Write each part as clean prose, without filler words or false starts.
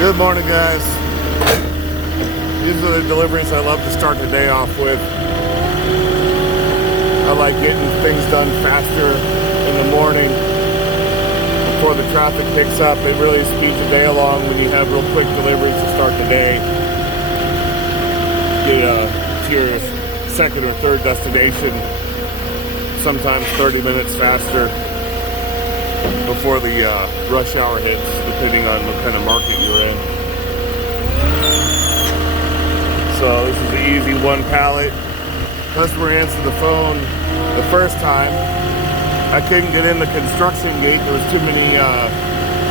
Good morning, guys. These are the deliveries I love to start the day off with. I like getting things done faster in the morning before the traffic picks up. It really speeds the day along when you have real quick deliveries to start the day. Get to your second or third destination, sometimes 30 minutes faster before the rush hour hits, depending on what kind of market you're in. So this is the easy one pallet. Customer answered the phone the first time. I couldn't get in the construction gate. There was too many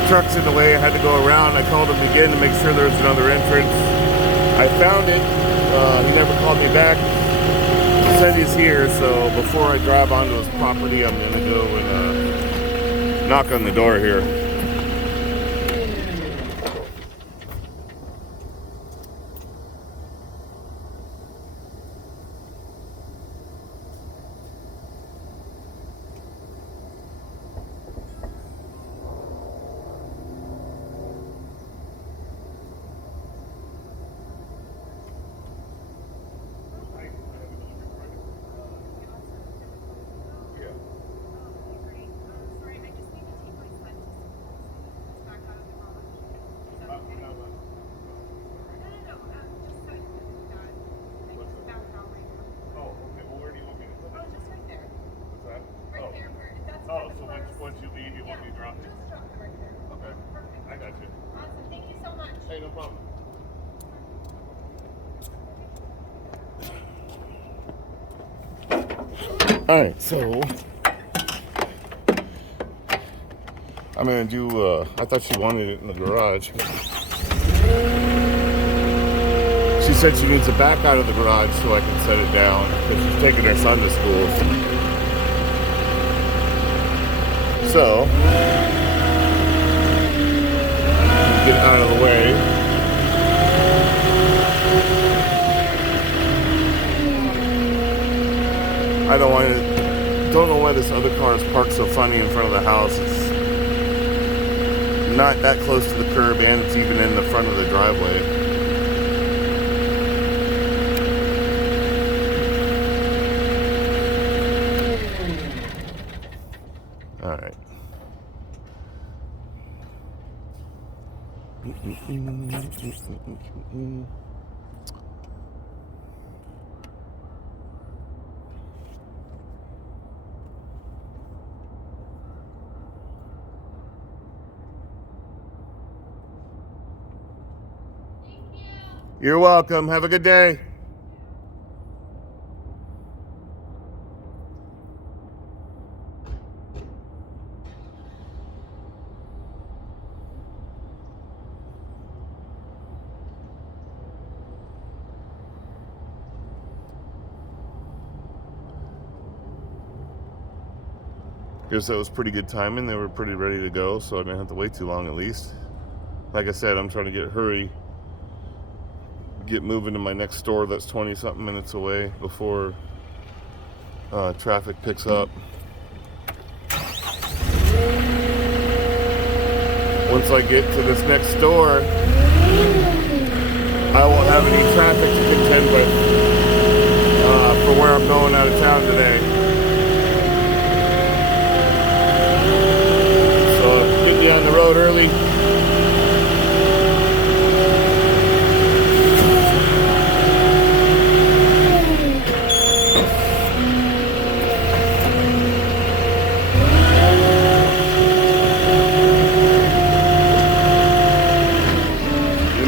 trucks in the way. I had to go around. I called him again to make sure there was another entrance. I found it. He never called me back. He said he's here, so before I drive onto his property, I'm gonna go and knock on the door here. Oh, so once you leave, you want me to drop it? Just drop it right there. Okay. Perfect. I got you. Awesome. Thank you so much. Hey, no problem. Alright, so I'm gonna do, I thought she wanted it in the garage. She said she needs it back out of the garage so I can set it down because she's taking her son to school. So, get out of the way. I don't know why this other car is parked so funny in front of the house. It's not that close to the curb and it's even in the front of the driveway. All right. You're welcome. Have a good day. Guess that was pretty good timing. They were pretty ready to go, so I didn't have to wait too long at least. Like I said, I'm trying to get moving to my next store that's 20-something minutes away before traffic picks up. Once I get to this next store, I won't have any traffic to contend with for where I'm going out of town today. So get you on the road early.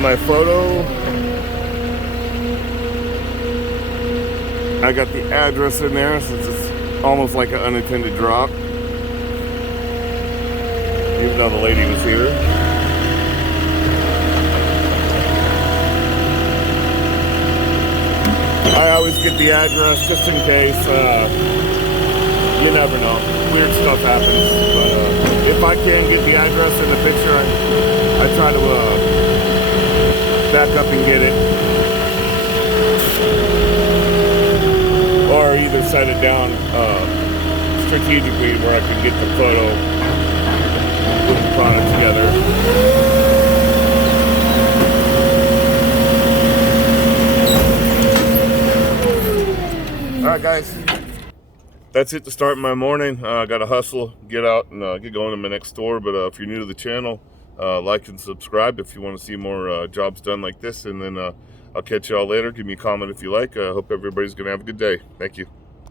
My photo, I got the address in there since it's almost like an unattended drop, even though the lady was here. I always get the address just in case. You never know, weird stuff happens, but if I can get the address in the picture, I try to back up and get it, or either set it down strategically where I can get the photo, put the product together. guys, that's it to start my morning. I got to hustle, get out, and get going to my next store. But if you're new to the channel, like and subscribe if you want to see more jobs done like this. And then I'll catch y'all later. Give me a comment if you like. I hope everybody's going to have a good day. Thank you.